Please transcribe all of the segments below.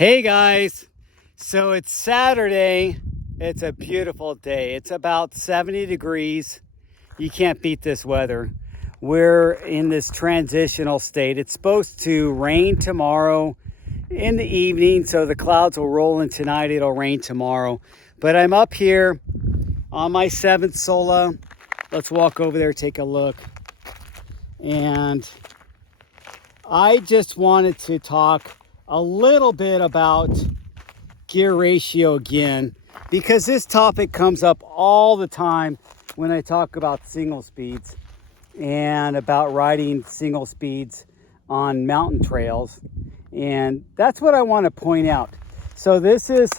Hey guys, so it's Saturday. It's a beautiful day. It's about 70 degrees. You can't beat this weather. We're in this transitional state. It's supposed to rain tomorrow in the evening, so the clouds will roll in tonight. It'll rain tomorrow. But I'm up here on my 7th Sola. Let's walk over there, take a look. And I just wanted to talk a little bit about gear ratio again, because this topic comes up all the time when I talk about single speeds and about riding single speeds on mountain trails. And that's what I want to point out. So this is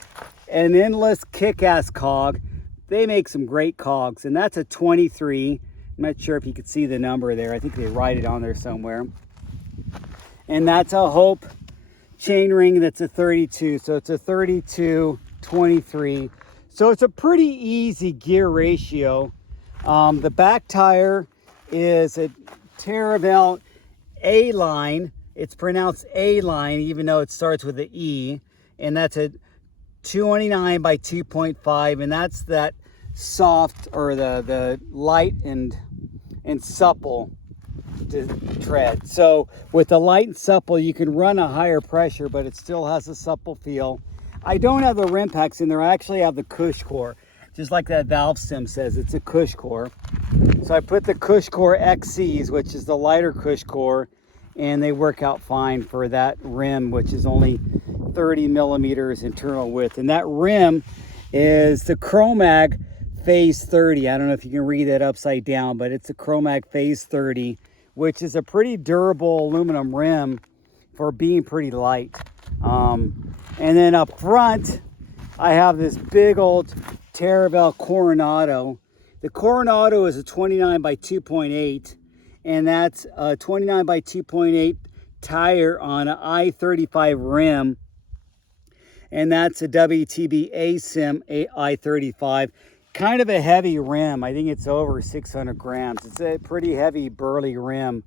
an Endless kick-ass cog. They make some great cogs, and that's a 23. I'm not sure if you could see the number there. I think they write it on there somewhere. And that's a Hope chain ring that's a 32, so it's a 32 23, so it's a pretty easy gear ratio. The back tire is a Terravel A line. It's pronounced A line even though it starts with an E, and that's a 29 by 2.5, and that's that soft, or the light and supple to tread. So with the light and supple, you can run a higher pressure, but it still has a supple feel. I don't have the rim packs in there. I actually have the Cush core, just like that valve stem says. It's a Cush core. So I put the Cush core XCs, which is the lighter Cush core, and they work out fine for that rim, which is only 30 millimeters internal width. And that rim is the Chromag Phase 30. I don't know if you can read that upside down, but it's a Chromag Phase 30, which is a pretty durable aluminum rim for being pretty light. And then up front, I have this big old Terravel Coronado. The Coronado is a 29 by 2.8, and that's a 29 by 2.8 tire on an I-35 rim. And that's a WTB ASIM I-35. Kind of a heavy rim. I think it's over 600 grams. It's a pretty heavy, burly rim.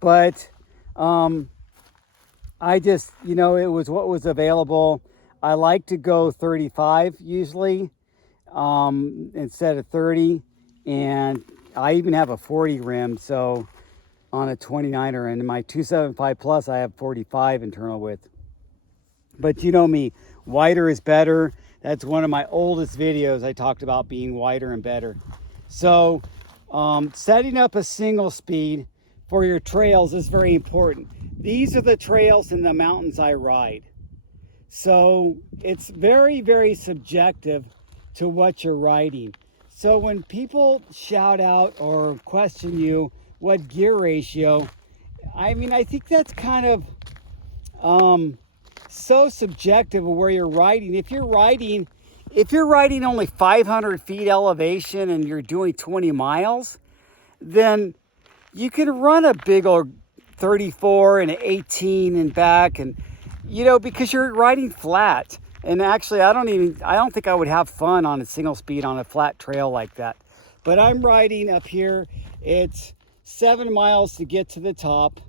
But I just, it was what was available. I like to go 35 usually instead of 30. And I even have a 40 rim, so on a 29er. And in my 275 Plus, I have 45 internal width. But you know me, wider is better. That's one of my oldest videos. I talked about being wider and better. So setting up a single speed for your trails is very important. These are the trails in the mountains I ride. So it's very, very subjective to what you're riding. So when people shout out or question you what gear ratio, I think that's kind of so subjective of where you're riding. If you're riding only 500 feet elevation and you're doing 20 miles, then you can run a big old 34 and an 18 and back, and because you're riding flat. And actually, I don't think I would have fun on a single speed on a flat trail like that. But I'm riding up here. It's 7 miles to get to the top,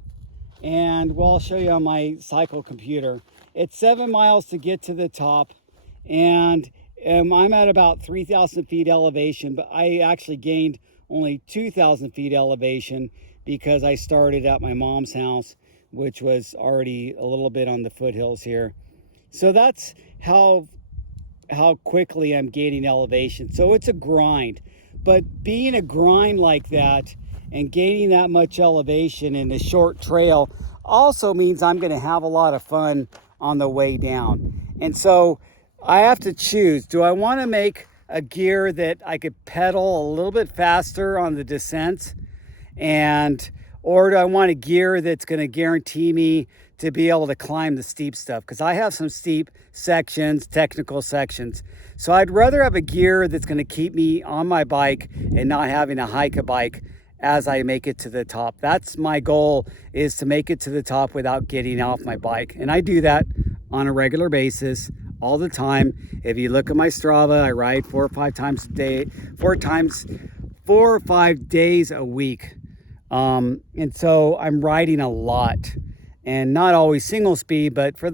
and I'll show you on my cycle computer. It's 7 miles to get to the top, and I'm at about 3,000 feet elevation, but I actually gained only 2,000 feet elevation because I started at my mom's house, which was already a little bit on the foothills here. So that's how quickly I'm gaining elevation. So it's a grind, but being a grind like that and gaining that much elevation in a short trail also means I'm going to have a lot of fun on the way down. And so I have to choose. Do I want to make a gear that I could pedal a little bit faster on the descents, or do I want a gear that's going to guarantee me to be able to climb the steep stuff? Because I have some steep sections, technical sections. So I'd rather have a gear that's going to keep me on my bike and not having to hike a bike as I make it to the top. That's my goal, is to make it to the top without getting off my bike. And I do that on a regular basis all the time. If you look at my Strava, I ride 4 or 5 times a day, 4 or 5 days a week. And so I'm riding a lot, and not always single speed, but for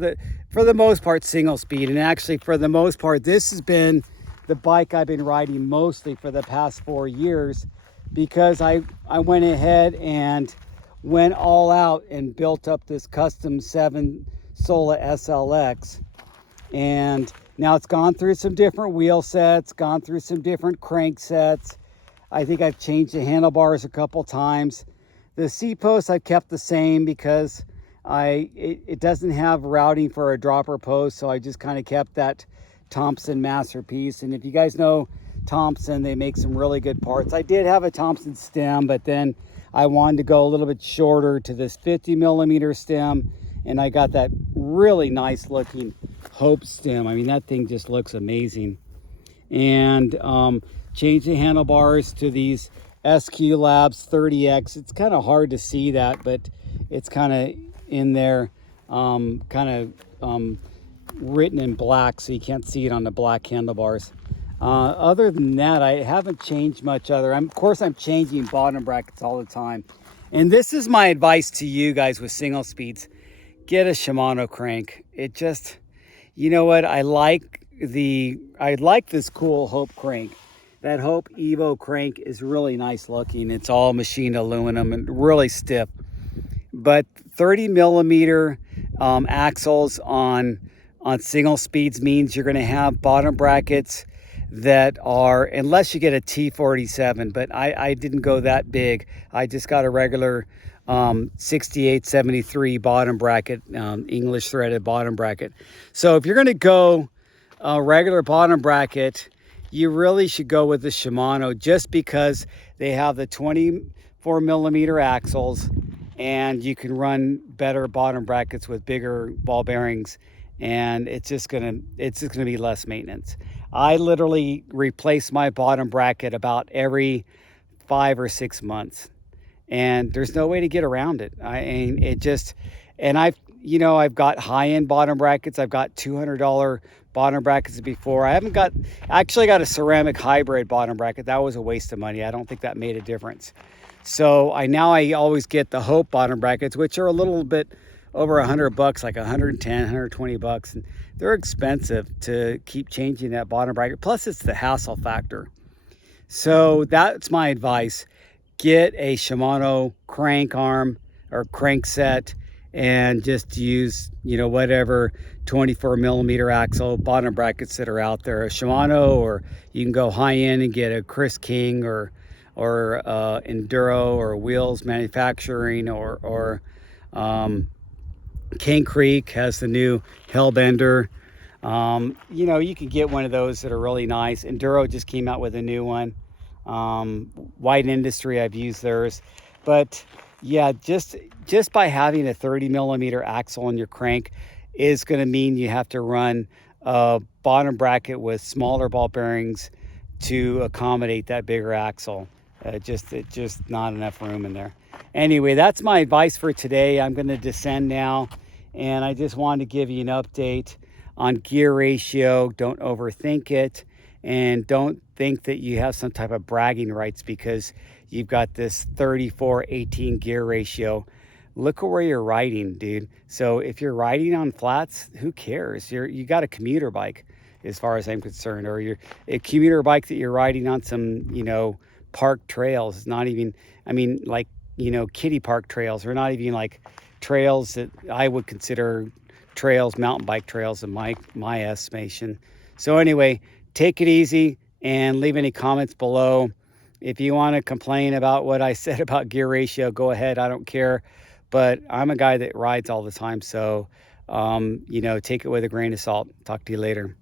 for the most part, single speed. And actually, for the most part, this has been the bike I've been riding mostly for the past 4 years, because I went ahead and went all out and built up this custom 7 Sola SLX. And now it's gone through some different wheel sets, gone through some different crank sets. I think I've changed the handlebars a couple times. The seat post I've kept the same because it doesn't have routing for a dropper post, so I just kind of kept that Thompson masterpiece. And if you guys know Thompson, they make some really good parts. I did have a Thompson stem, but then I wanted to go a little bit shorter to this 50 millimeter stem, and I got that really nice looking Hope stem. I mean, that thing just looks amazing. And changed the handlebars to these SQ Labs 30X. It's kind of hard to see that, but it's kind of in there, written in black, so you can't see it on the black handlebars. Other than that, I haven't changed much other. Of course, I'm changing bottom brackets all the time. And this is my advice to you guys with single speeds. Get a Shimano crank. It just, you know what? I like this cool Hope crank. That Hope Evo crank is really nice looking. It's all machined aluminum and really stiff. But 30 millimeter axles on single speeds means you're going to have bottom brackets that are, unless you get a T47, but I didn't go that big. I just got a regular 6873 bottom bracket, English threaded bottom bracket. So if you're going to go a regular bottom bracket, you really should go with the Shimano, just because they have the 24 millimeter axles and you can run better bottom brackets with bigger ball bearings, and it's just gonna be less maintenance. I literally replace my bottom bracket about every 5 or 6 months, and there's no way to get around it. I've got high-end bottom brackets. I've got $200 bottom brackets before. I actually got a ceramic hybrid bottom bracket. That was a waste of money. I don't think that made a difference. So I always get the Hope bottom brackets, which are a little bit over $100, like 110, 120 bucks. And they're expensive to keep changing that bottom bracket. Plus it's the hassle factor. So that's my advice. Get a Shimano crank arm or crank set and just use, whatever 24 millimeter axle bottom brackets that are out there. A Shimano, or you can go high end and get a Chris King or Enduro or Wheels Manufacturing or King Creek has the new Hellbender. You can get one of those that are really nice. Enduro just came out with a new one. White Industry, I've used theirs. But yeah, just by having a 30 millimeter axle on your crank is going to mean you have to run a bottom bracket with smaller ball bearings to accommodate that bigger axle. Just not enough room in there. Anyway, that's my advice for today. I'm going to descend now, and I just wanted to give you an update on gear ratio. Don't overthink it, and don't think that you have some type of bragging rights because you've got this 34-18 gear ratio. Look at where you're riding, dude. So if you're riding on flats, who cares? You got a commuter bike, as far as I'm concerned, or you're a commuter bike that you're riding on some, park trails. It's not even, kiddie park trails, or not even like trails that I would consider trails, mountain bike trails in my estimation. So anyway, take it easy and leave any comments below. If you want to complain about what I said about gear ratio, go ahead. I don't care. But I'm a guy that rides all the time. So, take it with a grain of salt. Talk to you later.